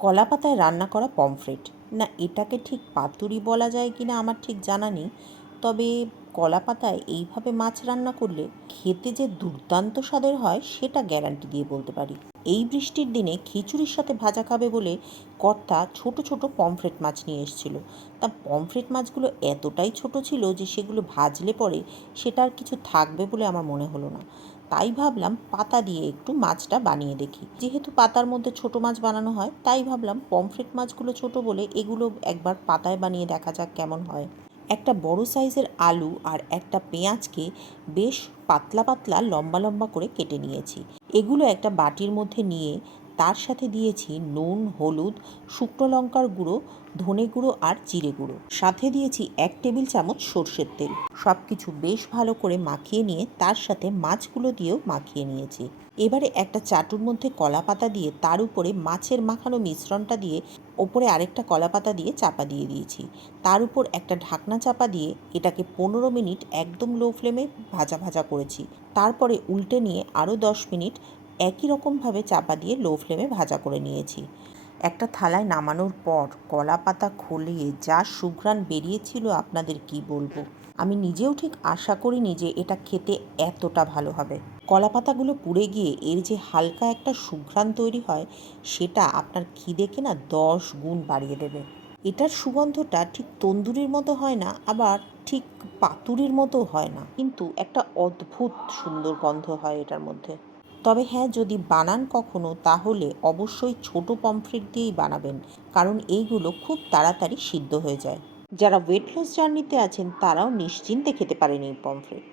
কলা পাতায় রান্না করা পমফ্রেট, না এটাকে ঠিক পাতুরি বলা যায় কি না আমার ঠিক জানা নেই। তবে কলা পাতায় এইভাবে মাছ রান্না করলে খেতে যে দুর্দান্ত স্বাদের হয় সেটা গ্যারান্টি দিয়ে বলতে পারি। এই বৃষ্টির দিনে খিচুড়ির সাথে ভাজা খাবে বলে কর্তা ছোট ছোট পমফ্রেট মাছ নিয়ে এসেছিল। তা পমফ্রেট মাছগুলো এতটাই ছোট ছিল যে সেগুলো ভাজলে পরে সেটা আর কিছু থাকবে বলে আমার মনে হলো না। তাই ভাবলাম পাতা দিয়ে একটু মাছটা বানিয়ে দেখি। যেহেতু পাতার মধ্যে ছোট মাছ বানানো হয়, তাই ভাবলাম পমফ্রেট মাছগুলো ছোট বলে এগুলো একবার পাতায় বানিয়ে দেখা যাক কেমন হয়। একটা বড় সাইজের আলু আর একটা পেঁয়াজকে বেশ পাতলা পাতলা লম্বা লম্বা করে কেটে নিয়েছি। এগুলো একটা বাটির মধ্যে নিয়ে তার সাথে দিয়েছি নুন, হলুদ, শুকনো লঙ্কার গুঁড়ো, ধনে গুঁড়ো আর জিরে গুঁড়ো। সাথে দিয়েছি 1 টেবিল চামচ সর্ষের তেল। সব কিছু বেশ ভালো করে মাখিয়ে নিয়ে তার সাথে মাছগুলো দিয়েও মাখিয়ে নিয়েছি। এবারে একটা চাটুর মধ্যে কলা পাতা দিয়ে তার উপরে মাছের মাখানো মিশ্রণটা দিয়ে ওপরে আরেকটা কলা পাতা দিয়ে চাপা দিয়ে দিয়েছি। তার উপর একটা ঢাকনা চাপা দিয়ে এটাকে 15 মিনিট একদম লো ফ্লেমে ভাজা ভাজা করেছি। তারপরে উল্টে নিয়ে আরও 10 মিনিট একই রকমভাবে চাপা দিয়ে লো ফ্লেমে ভাজা করে নিয়েছি। একটা থালায় নামানোর পর কলা পাতা খলিয়ে যা সুঘ্রাণ বেরিয়েছিল আপনাদের কি বলবো। আমি নিজেও ঠিক আশা করিনি যে এটা খেতে এতটা ভালো হবে। কলা পাতাগুলো পুড়ে গিয়ে এর যে হালকা একটা সুঘ্রাণ তৈরি হয় সেটা আপনার খিদেকে না 10 গুণ বাড়িয়ে দেবে। এটার সুগন্ধটা ঠিক তন্দুরির মতো হয় না, আবার ঠিক পাতুরির মতো হয় না, কিন্তু একটা অদ্ভুত সুন্দর গন্ধ হয় এটার মধ্যে। তবে হ্যাঁ, যদি বানান কখনো তাহলে অবশ্যই ছোট পমফ্রেট দিয়েই বানাবেন, কারণ এইগুলো খুব তাড়াতাড়ি সিদ্ধ হয়ে যায়। যারা ওয়েট লস জার্নিতে আছেন তারাও নিশ্চিন্তে খেতে পারেন এই পমফ্রেট।